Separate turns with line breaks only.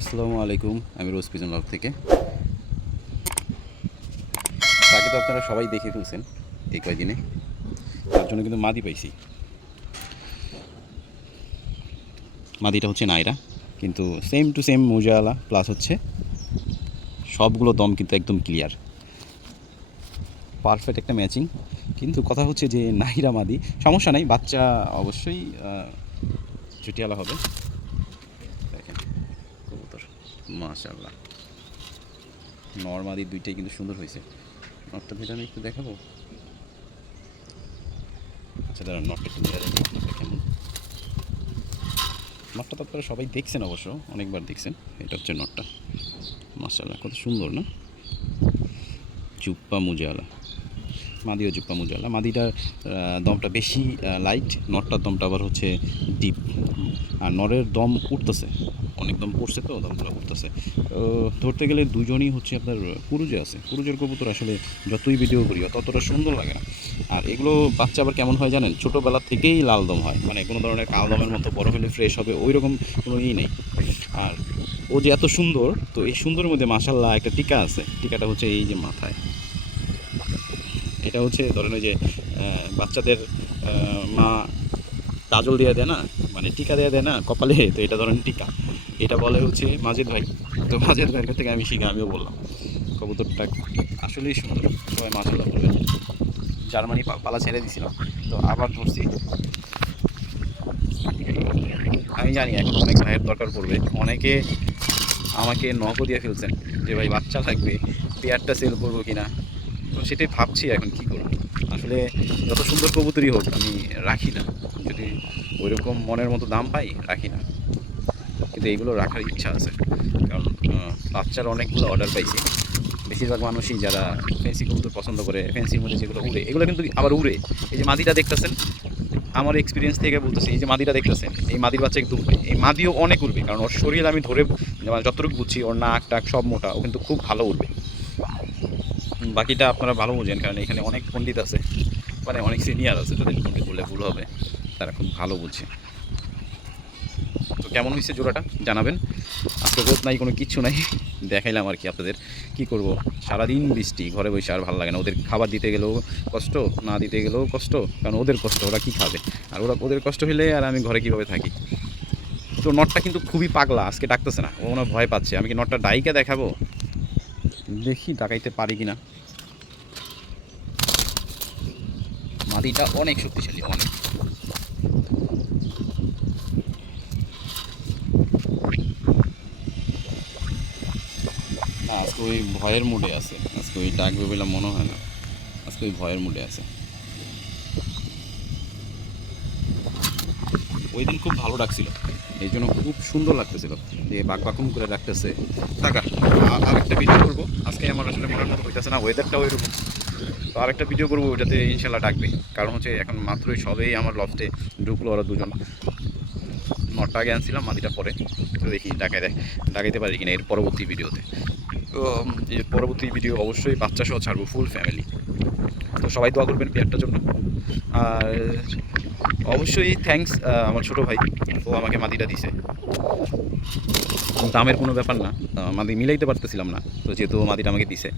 আসসালামু আলাইকুম, আমি রোজ পিজন লক থেকে। তাকে তো আপনারা সবাই দেখে ফেলছেন এই কয়দিনে। তার জন্য কিন্তু মাদি পাইছি। মাদিটা হচ্ছে নাইরা, কিন্তু সেম টু সেম মোজাওয়ালা প্লাস হচ্ছে সবগুলো দম কিন্তু একদম ক্লিয়ার পারফেক্ট একটা ম্যাচিং কিন্তু কথা হচ্ছে যে, নাইরা মাদি, সমস্যা নাই, বাচ্চা অবশ্যই চুটিয়ালা হবে। মাশাল্লাহ নর্মাদি দুইটাই কিন্তু সুন্দর হয়েছে। নটটা ভেতরে আমি একটু দেখাবো? আচ্ছা দাঁড়ান, নটটা একটু কেমন নটটা তো আপনারা সবাই দেখছেন অবশ্য, অনেকবার দেখছেন। এটা হচ্ছে নটটা। মাশাল্লাহ কত সুন্দর, না? চুপ্পা মুজালা। মাদিও জুপ্পা মুজালা। মাদিটার দমটা বেশি লাইট নটটার দমটা আবার হচ্ছে ডিপ আর নরের দম উঠতেছে। অনেক দম পড়ছে তো, দমগুলো উঠতেছে। তো ধরতে গেলে দুজনই হচ্ছে আপনার পুরুজে আছে। পুরুজের কবুতর আসলে যতই ভিডিও করি, ততটা সুন্দর লাগে না। আর এগুলো বাচ্চা আবার কেমন হয় জানেন? ছোটোবেলা থেকেই লাল দম হয়। মানে কোনো ধরনের কাল দমের মতো, বড় হলে ফ্রেশ হবে ওই রকম কোনো ই নেই। আর ও যে এত সুন্দর, তো এই সুন্দরের মধ্যে মাসাল্লাহ একটা টিকা আছে। টিকাটা হচ্ছে এই যে মাথায়। এটা হচ্ছে ধরেন ওই যে বাচ্চাদের মা কাজল দিয়ে দেয় না মানে টিকা দিয়ে দেয় না কপালে, তো এটা ধরেন টিকা। এটা বলে হচ্ছে মাজেদ ভাই। তো মাজেদ ভাইয়ের থেকে আমি শিখে, আমিও বললাম। কবুতরটা আসলেই সুন্দর। সবাই মাসাল্লাহ বলবেন। জার্মানি পালা ছেড়ে দিছিলাম তো আবার ধরছি। আমি জানি, এখন অনেক ভাইয়ের দরকার পড়বে। অনেকে আমাকে নকও দিয়ে ফেলছেন যে, ভাই, বাচ্চা লাগবে। পেয়ারটা সেল করব কিনা? তো সেটাই ভাবছি এখন কি করব। আসলে যত সুন্দর কবুতরই হোক আমি রাখি না। যদি ওইরকম মনের মতো দাম পাই রাখি না। কিন্তু এইগুলো রাখার ইচ্ছা আছে। কারণ বাচ্চার অনেকগুলো অর্ডার পাইছি। বেশিরভাগ মানুষই যারা ফেন্সি কবুতর পছন্দ করে ফেন্সির মধ্যে যেগুলো উড়ে এগুলো কিন্তু আবার উড়ে। এই যে মাদিটা দেখতেছেন? আমার এক্সপিরিয়েন্স থেকে বলতেছি এই যে মাদিটা দেখতেছেন? এই মাদির বাচ্চা একটু উড়বে। এই মাদিও অনেক উড়বে কারণ ওর শরীর আমি ধরে মানে যতটুকু বুঝছি ওর নাক টাক সব মোটা ও কিন্তু খুব ভালো উম, বাকিটা আপনারা ভালো বোঝেন, কারণ এখানে অনেক পণ্ডিত আছে মানে অনেক সিনিয়র আছে, তাদের পণ্ডিত বললে ভুল হবে, তারা খুব ভালো বুঝছে তো কেমন হয়েছে জোড়াটা? জানাবেন। আজকে রোদ নাই, কোনো কিচ্ছু নাই, দেখাইলাম আর কি আপনাদের কি করব। সারাদিন বৃষ্টি, ঘরে বসে আর ভালো লাগে না। ওদের খাবার দিতে গেলেও কষ্ট, না দিতে গেলেও কষ্ট, কারণ ওদের কষ্ট, ওরা কি খাবে? আর ওরা, ওদের কষ্ট হলে আর আমি ঘরে কীভাবে থাকি? তো নটটা কিন্তু খুবই পাগলা, আজকে ডাকতেছে না, ও মনে ভয় পাচ্ছে। আমি কি নটটা ডাইকে দেখাবো? দেখি ডাকাইতে পারি কিনা। মাটিটা অনেক শক্তিশালী, অনেক। আজকে ওই ভয়ের মুডে আছে। আজকে ওই ডাকবে বলে মনে হয় না। আজকে ওই ভয়ের মুডে আছে। ওই দিন খুব ভালো ডাকছিল। এই জন্য খুব সুন্দর লাগতেছিল যে বাঘ বাকুম করে ডাকতেছে টাকা আর একটা ভিডিও করব। আজকে আমার আসলে মনের মতো হইতেছে না ওয়েদারটাও এরকম তো আরেকটা ভিডিও করব, ওইটাতে ইনশাল্লাহ ডাকবে। কারণ হচ্ছে এখন মাত্রই সবেই আমার লফটে ঢুকলো ওরা দুজন। নটা আগে আনছিলাম মাদিটা পরে। তো দেখি ডাকাই দেয়। ডাকাইতে পারি কিনা এর পরবর্তী ভিডিওতে তো এর পরবর্তী ভিডিও অবশ্যই বাচ্চা সহ ছাড়বো ফুল ফ্যামিলি তো সবাই দোয়া করবেন পেয়ারটার জন্য। আর অবশ্যই থ্যাংকস আমার ছোট ভাই। ও আমাকে মাদিটা দিছে। দামের কোনো ব্যাপার না। মাদি মিলাইতে পারতেছিলাম না। তো যেহেতু মাদিটা আমাকে দিছে।